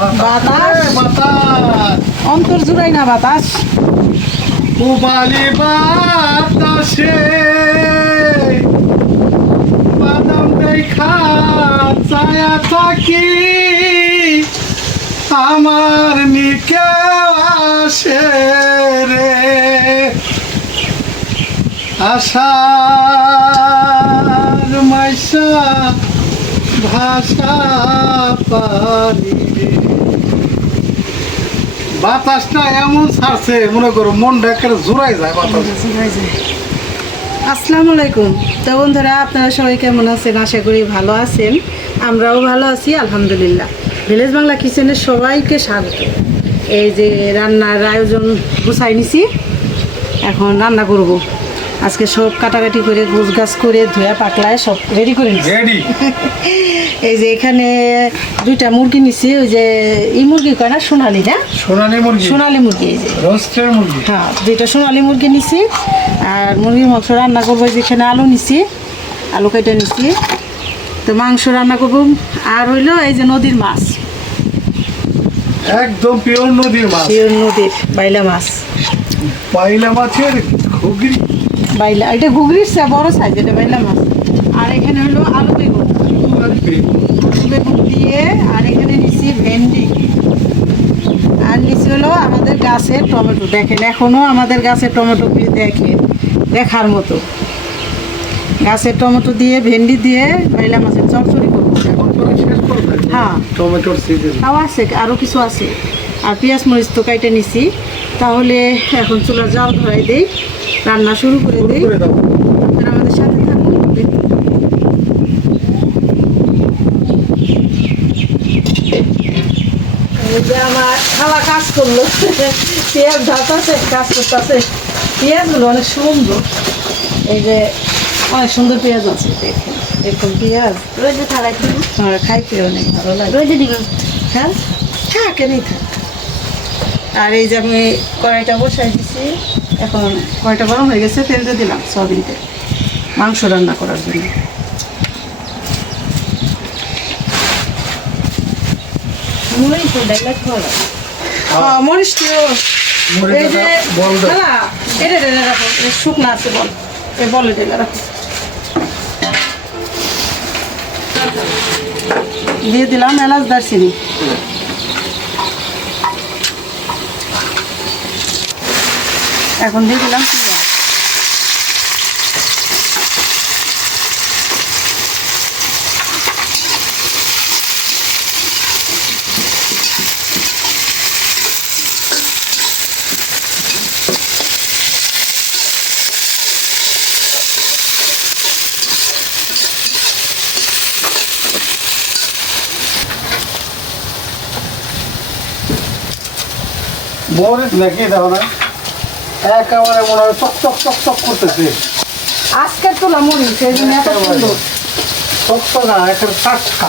বাতাস অন্তর জুড়াই না বাতাস পুবালি বাতাসে বাদাম দেখা ছায়া থাকি আমার নিকে আসে রে আশার মাইশা ভাষা পারি বাতাসটা এমন ছাড়ছে মনে করো মনটা একেবারে জোড়াই যায় বাতাস। আসসালামু আলাইকুম। তো বন্ধুরা আপনারা সবাই কেমন আছেন? আশা করি ভালো আছেন। আমরাও ভালো আছি আলহামদুলিল্লাহ। ভিলেজ বাংলা কিচেনের সবাইকে স্বাগত। এই যে রান্নার আয়োজন গুছাই নিছি, এখন রান্না করব। আজকে সব কাটাকাটি করে গোছগাছ করে ধুয়া পাকলায় সব রেডি করে নিছি। এই যে এখানে দুইটা মুরগি নিছি, ওই যে এই মুরগি কয় না সোনালি, না সোনালি মুরগি, এই যে রোস্টের মুরগি। হ্যাঁ, দুইটা সোনালি মুরগি নিছি। আর মুরগির মাংস রান্না করবো, যেখানে আলু নিছি, আলু কেটে নিছি। তো মাংস রান্না করবো। আর হইলো এই যে নদীর মাছ, একদম পিওর নদীর মাছ, পিওর নদীর বাইলা মাছ। বাইলা মাছের ঘুগনি, বাইলা এটা ঘুগরির চেয়ে বড় সাইজ, এটা বাইলা মাছ। আর এখানে হলো আলু বেগুন, বেগুন দিয়ে। আর এখানে নিছি ভেন্ডি, আর নিচে হলো আমাদের গাছের টমেটো। দেখেন এখনো আমাদের গাছের টমেটো দেখার মতো। গাছের টমেটো দিয়ে ভেন্ডি দিয়ে বাইলা মাছের চচ্চড়ি করবো। হ্যাঁ, টমেটোর সিজন তাও আছে, আরও কিছু আছে। আর পেঁয়াজ মরিচ তো কাইটে নিছি। তাহলে এখন চুলার জাল ধরাই দেই, রান্না শুরু করে দেই। আপনারা আমাদের সাথে থাকুন। এই যে আমার খালা কাজ করলো, পেঁয়াজ ধাপাছে, কাজ করতেছে। পেঁয়াজগুলো অনেক সুন্দর, এই যে অনেক সুন্দর পেঁয়াজ আছে। দেখেন এরকম পেঁয়াজ রোজে থাকাইতে খাইতে অনেক ভালো লাগে। রোজে দিবেন? হ্যাঁ হ্যাঁ, কেনই থাক। আর এই যে আমি কড়াইটা বসাই দিছি, এখন কড়াইটা গরম হয়ে গেছে, তেল দিয়ে দিলাম সয়াবিন তেল মাংস রান্না করার জন্য। মরিচ এই যে এটা ঢেলে রাখো, শুকনো আছে বল, এই বলে ঢেলে রাখো। দিয়ে দিলাম এলাচ দারচিনি। এখন দিয়ে দিলাম পেঁয়াজ। মরিচ নাকি দেখো না, একেবারে মনে হয় চক চক চক চক করতেছে। আজকের তোলা মরিচ, এই জন্য এত সুন্দর। চক চক না, একেবারে টাটকা।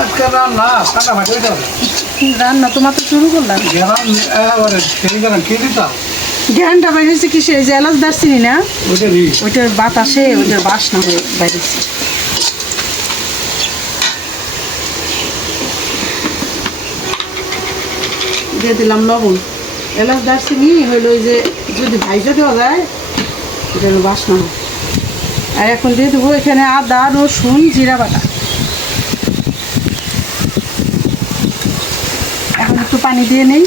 আজকের রান্না ফাটাফাটি হয়ে যাবে। রান্না তো মাত্র শুরু করলাম। একেবারে সেই গেলাম কে দিতাম। জ্ঞানটা বাইরেছে কিসে? এই যে এলাচ দারচিনি না, ওইটারই ওইটার বাতাসে ওইটার বাসনা হয়ে বাইরেছে। দিয়ে দিলাম লবণ। এলাচ দারচিনি হইলো ওই যে যদি ভাইজা দেওয়া যায় এটার বাসনা হয়। আর এখন দিয়ে দেবো এখানে আদা রসুন জিরা বাটা। এখন একটু পানি দিয়ে নেই।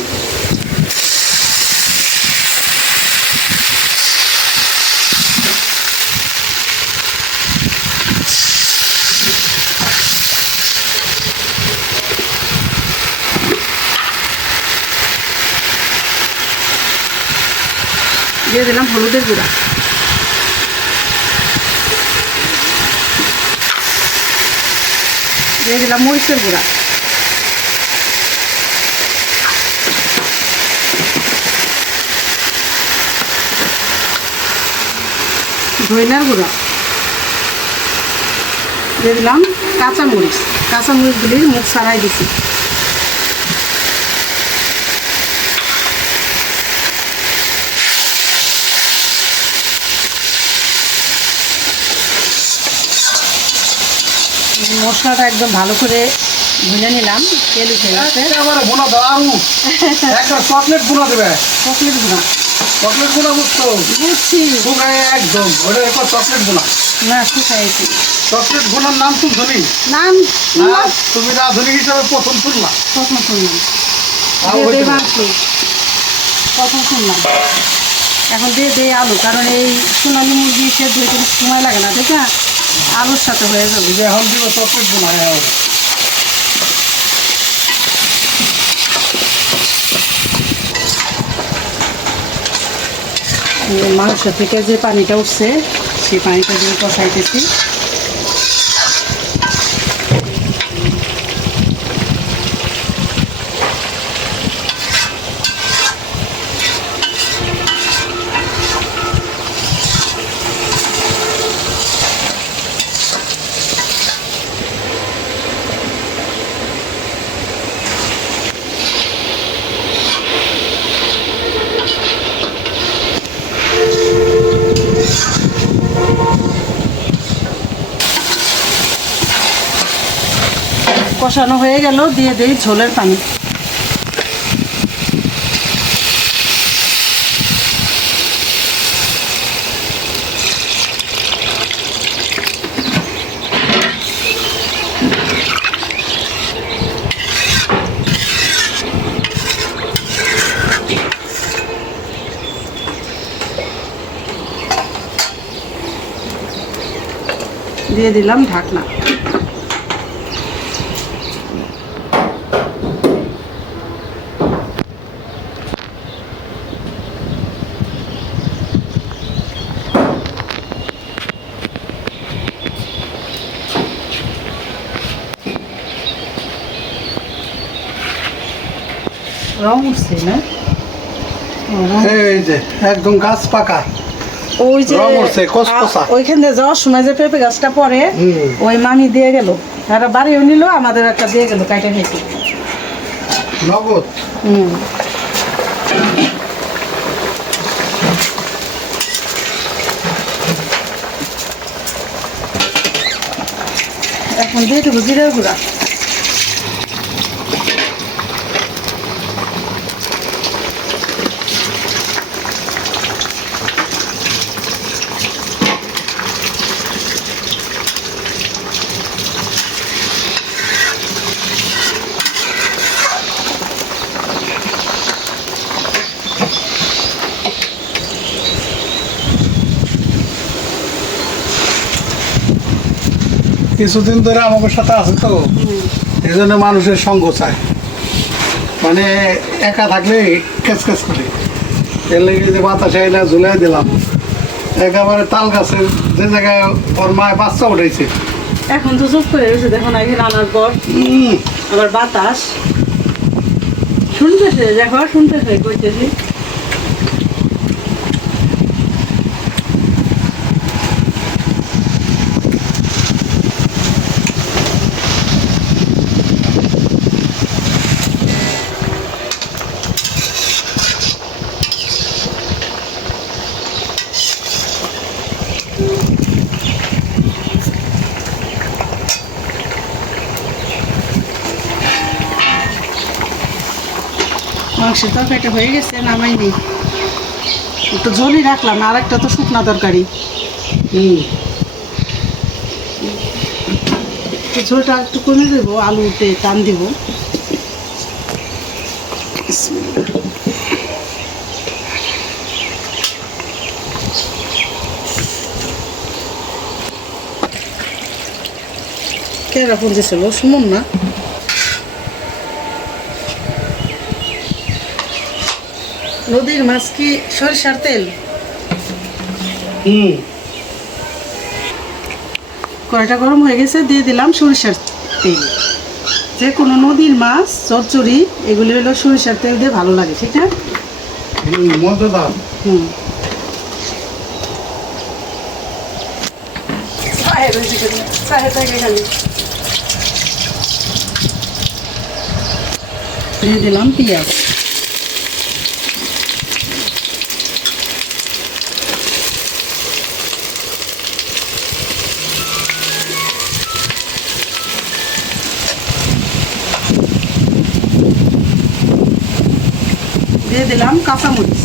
দিয়ে দিলাম হলুদের গুঁড়া। দিয়ে দিলাম মরিচের গুঁড়া। ধইনার গুঁড়া। দিয়ে দিলাম কাঁচামরিচ। কাঁচামরিচগুলির মুখ ছাড়াই দিছি। মশলাটা একদম ভালো করে ভুনে নিলাম, তেল উঠে গেছে। একেবারে বোনা দাও আরু একটা চকলেট বোনা দেবে। চকলেট ভুনা চকলেট বোনা বুঝছো? বুঝছি। শুকায় একদম ওটা একবার চকলেট বোনা। না শুকাইছি। চকলেট বোনার নাম তুমি ধরি নাম না, তুমি রাঁধুনি হিসাবে প্রথম শুনলা। প্রথম শুনলাম, তাও দিয়ে হইতে দে পারে। মাংস প্রথম শুনলাম। এখন দিয়ে দে আলু, কারণ এই সোনালি মুরগি সেদ্ধ হইতে বেশি সময় লাগে না, ঠিক না? আলুর সাথে হয়ে যাবে। এই যে এখন দিব চকলেট বোনা। হ্যাঁ হবে। এই মাংস থেকে যে পানিটা উঠছে সেই পানিটা দিয়ে কষাইতেছি। কষানো হয়ে গেল, দিয়ে দেই ঝোলের পানি। দিয়ে দিলাম ঢাকনা। রং উঠছে না? ও, রং। এই যে একদম গাছ পাকা। ওই যে রং উঠছে, কচকচা। ওইখান দিয়ে যাওয়ার সময় যে পেঁপে গাছটা পরে, হুম। ওই মামি দিয়ে গেল। তারা বাড়িও নিল, আমাদের একটা দিয়ে গেল, কাইটা খেয়েছি। নগদ। হুম। এখন দিয়ে দেবো জিরার গুঁড়া। কিছুদিন ধরে আমাদের সাথে আছে তো, এই জন্য মানুষের সঙ্গ চায়। মানে একা থাকলে ক্যাচ ক্যাচ করে, এর লেগে যে বাতাসে এনে ঝুলাই দিলাম একেবারে তাল গাছের যে জায়গায় ওর মায় বাচ্চা উঠেছে। এখন তো চুপ করে রয়েছে, দেখুন আগে রান্নার পর আবার বাতাস শুনতেছে, দেখো শুনতেছে কইতেছি। মাংসের তরকারিটা হয়ে গেছে, নামাইনি। একটু ঝোলই রাখলাম, আর একটা তো শুকনা তরকারি। ঝোলটা একটু কমে দেবো, আলুতে টান দিব। কেরা ফোন দিয়েছিল? সুমন না? নদীর মাছ কি সরিষার তেল? কড়াইটা গরম হয়ে গেছে, দিয়ে দিলাম সরিষার তেল। যে কোনো নদীর মাছ চচ্চড়ি এগুলি হলো সরিষার তেল দিয়ে ভালো লাগে, ঠিক না? মজাদার। হুম। দিয়ে দিলাম পেঁয়াজ। দিয়ে দিলাম কাঁচামরিচ।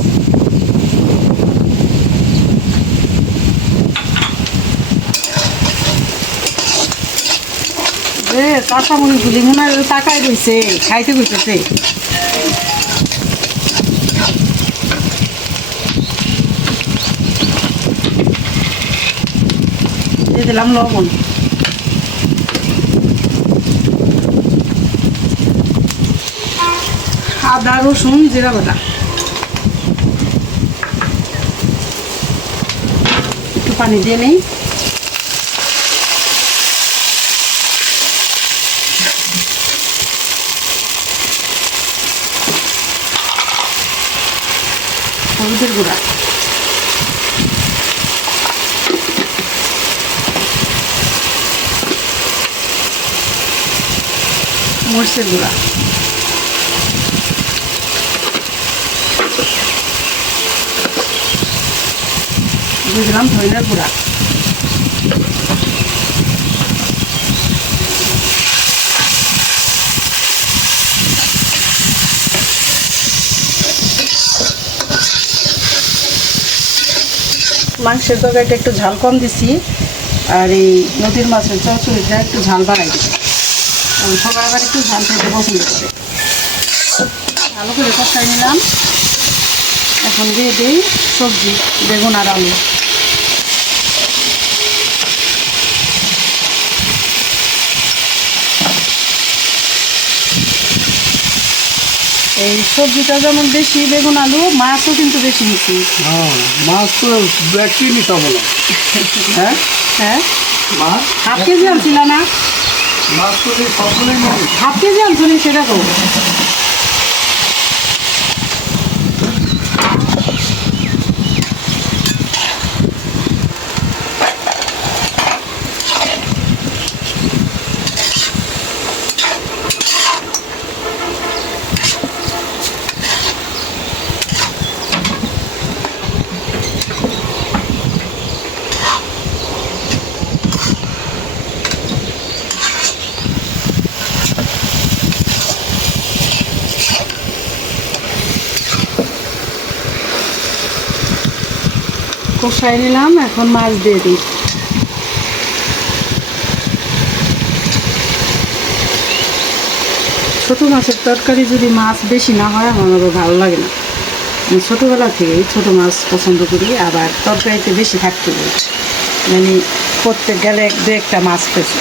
কাঁচামরিচ গুলি মনে হয় তাকায় রয়েছে, খাইতে কইতেছে। দিয়ে দিলাম লবণ। আদা রসুন জিরা বাটা, একটু পানি দিয়ে নেই। হলুদের গুঁড়া, মরিচের গুঁড়া, দিয়ে দিলাম ধনিয়ার গুঁড়া। মাংসের তরকারিটা একটু ঝাল কম দিছি, আর এই নদীর মাছের চচ্চড়িটা একটু ঝাল বাড়াই দিচ্ছি। সবাই আবার একটু ঝাল খেতে পছন্দ করে। ভালো করে কষাই নিলাম। এখন দিয়ে দিই সবজি, বেগুন আর আলু। এই সবজিটা যেমন বেশি, বেগুন আলু, মাছও কিন্তু বেশি নিচ্ছি। মাছ তো একই নিতে বলো। হ্যাঁ হ্যাঁ, মাছ হাফ কেজি আনছিল না? মাছ তো সেই সবগুলোই নিবি। হাফ কেজি আনছিলি সেটা তো। কষাই নিলাম, এখন মাছ দিয়ে দিই। ছোটো মাছের তরকারি যদি মাছ বেশি না হয় আমারও ভালো লাগে না। আমি ছোটোবেলা থেকেই ছোটো মাছ পছন্দ করি, আবার তরকারিতে বেশি থাকতে হবে, মানে করতে গেলে দু একটা মাছ পেয়েছে।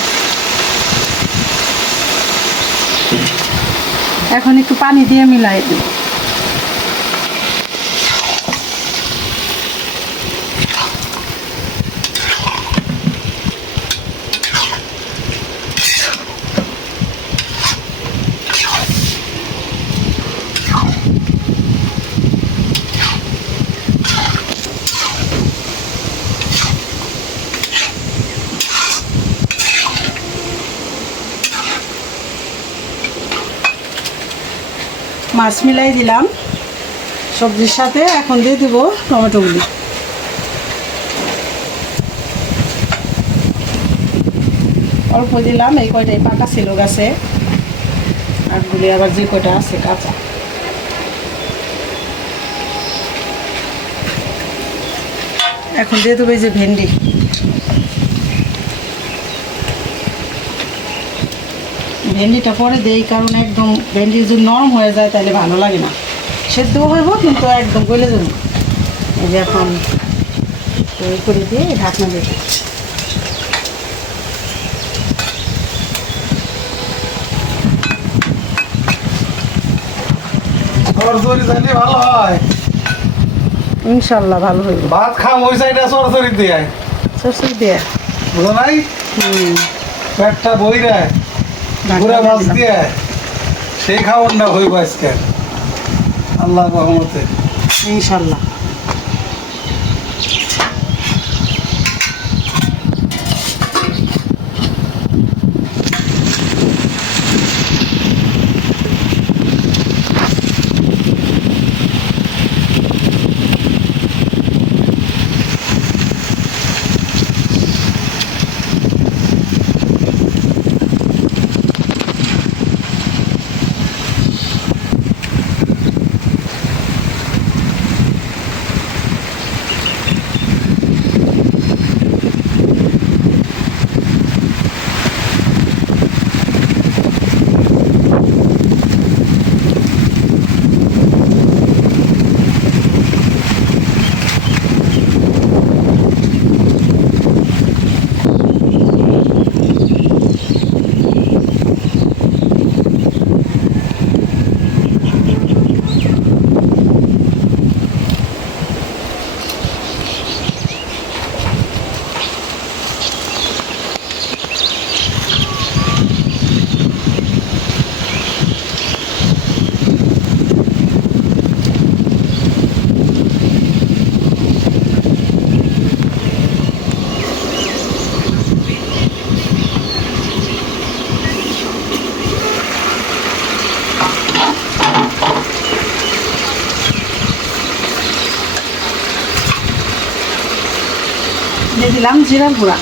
এখন একটু পানি দিয়ে মিলাই দিই। মাছ মিলাই দিলাম সবজির সাথে। এখন দিয়ে দেবো টমেটোগুলি। অল্প দিলাম, এই কয়টাই পাকা ছিল গাছে, আরগুলি আবার যে কয়টা আছে কাঁচা। এখন দিয়ে দেবো এই যে ভেন্ডি। ভেন্ডিটা পরে দেই, কারণ একদম ভেন্ডি যদি নরম হয়ে যায় তাহলে ভালো লাগে না। সেদ্ধ হইব কিন্তু একদম গলে যাবে। এই যে এখন এই করে দিয়ে ঢাকনা দিয়ে দিই। সরসরি চাইলে ভালো হয়। ইনশাল্লাহ ভালো হইব। ভাত খাম ওই সাইডে সরসরি দিয়ে, সরষে দিয়ে বুঝো নাই? পেটটা বই দেয় ঘুরে মাছ দিয়ে, সেই খাবারটা হইব আজকে আল্লাহ রহমতে। ইনশাল্লাহ। দিয়ে দিলাম জিরার গুঁড়া।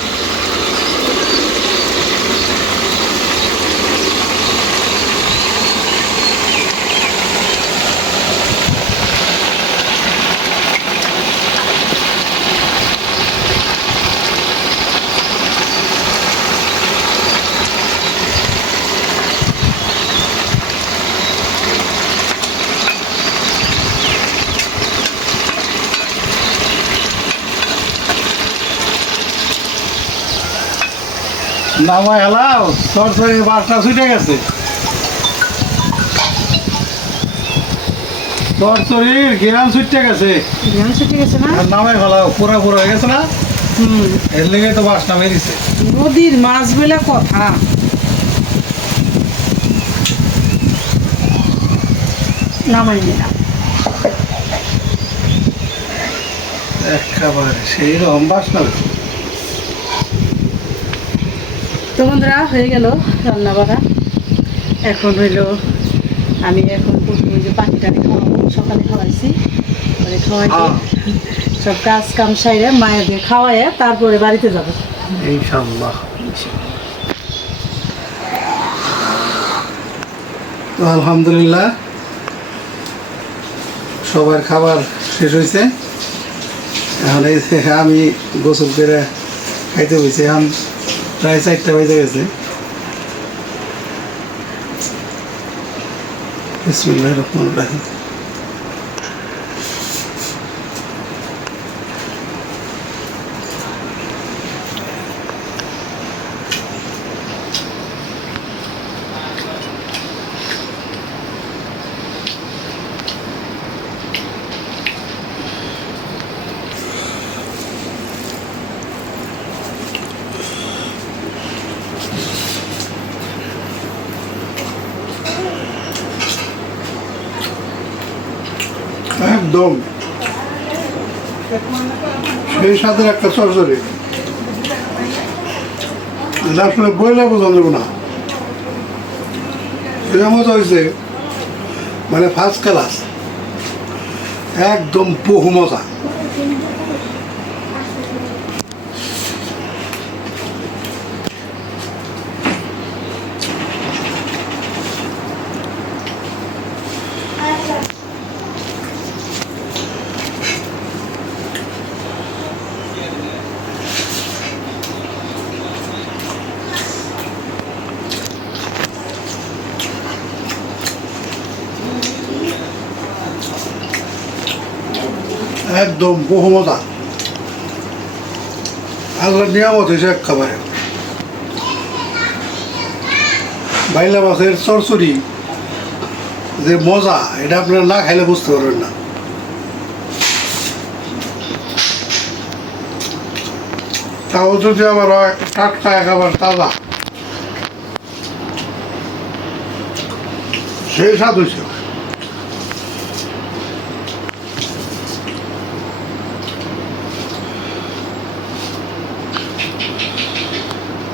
নামাই হেলাও সরসরি বাসটা ছুটে গেছে, সরসরির ঘেরান ছুটে গেছে। ধ্যান ছুটে গেছে না? আর নামাই ফেলাও পুরা পুরা হয়ে গেছে না, হুম, এর লেগে তো বাসটা বেরিয়েছে। নদীর মাছ বলে কথা। নামাই নিলাম। একেবারে সেই রকম বাসটা। তো বন্ধুরা হয়ে গেল রান্না বাড়া। এখন হইলো আমি এখন প্রথমে যে পাখিটাকে খাওয়াবো, সকালে খাওয়াইছি, পরে খাওয়াইছি সব কাজ কাম সাইরে মায়েদের খাওয়াইয়া তারপরে বাড়িতে যাবো ইনশাআল্লাহ। তো আলহামদুলিল্লাহ সবার খাবার শেষ হয়েছে। এখন এই যে আমি গোসল করে খাইতে হয়েছে, এখন প্রায় 4টা বেজে গেছে। বিসমিল্লাহির রহমানির রহিম। একদম সেই সাথে একটা চরচরি, এটা আসলে বইলে বোঝানো যাবে না, এটা মতো হয়েছে মানে ফার্স্ট ক্লাস, একদম বহু মজা। একদম বহু মজা, আল্লাহর নিয়ামত হয়েছে একেবারে। বাইলা মাছের চরচরি যে মজা, এটা আপনারা না খাইলে বুঝতে পারবেন না। তাও যদি আবার হয় টাটকা একেবারে তাজা, সেই স্বাদ হয়েছে।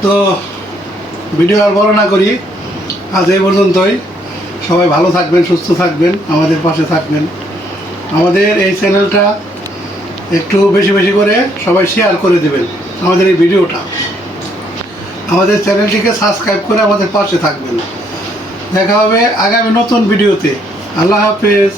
তো ভিডিও আর বড় না করি, আজ এই পর্যন্তই। সবাই ভালো থাকবেন, সুস্থ থাকবেন, আমাদের পাশে থাকবেন। আমাদের এই চ্যানেলটা একটু বেশি বেশি করে সবাই শেয়ার করে দেবেন আমাদের এই ভিডিওটা। আমাদের চ্যানেলটিকে সাবস্ক্রাইব করে আমাদের পাশে থাকবেন। দেখা হবে আগামী নতুন ভিডিওতে। আল্লাহ হাফেজ।